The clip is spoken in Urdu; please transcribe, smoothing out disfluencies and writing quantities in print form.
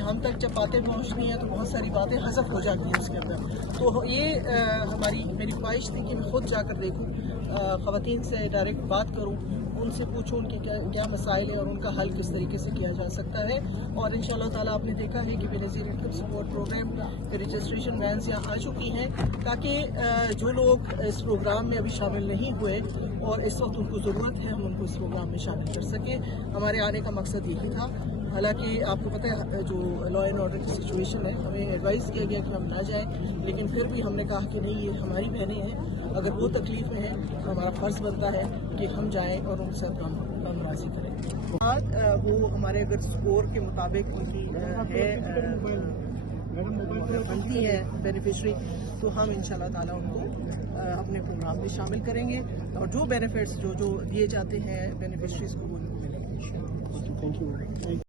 ہم تک جب باتیں پہنچتی ہیں تو بہت ساری باتیں حذف ہو جاتی ہیں اس کے اندر. تو یہ میری خواہش تھی کہ میں خود جا کر دیکھوں, خواتین سے ڈائریکٹ بات کروں, ان سے پوچھوں ان کے کیا مسائل ہیں اور ان کا حل کس طریقے سے کیا جا سکتا ہے. اور انشاءاللہ تعالیٰ آپ نے دیکھا ہے کہ بینظیر انکم سپورٹ پروگرام کے رجسٹریشن وینز یہاں آ چکی ہیں تاکہ جو لوگ اس پروگرام میں ابھی شامل نہیں ہوئے اور اس وقت ان کو ضرورت ہے ہم ان کو اس پروگرام میں شامل کر سکیں. ہمارے آنے کا مقصد یہی تھا. حالانکہ آپ کو پتہ ہے جو لا اینڈ آرڈر کی سچویشن ہے, ہمیں ایڈوائز کیا گیا کہ ہم نہ جائیں, لیکن پھر بھی ہم نے کہا کہ نہیں, یہ ہماری بہنیں ہیں, اگر وہ تکلیف میں ہیں تو ہمارا فرض بنتا ہے کہ ہم جائیں اور ان سے کام راضی کریں. وہ ہمارے اگر اسکور کے مطابق ان کی بنتی ہے بینیفیشری تو ہم انشاءاللہ تعالیٰ ان کو اپنے پروگرام میں شامل کریں گے اور جو بینیفٹس جو دیے جاتے ہیں بینیفیشریز کو وہ ملیں گے. Thank you.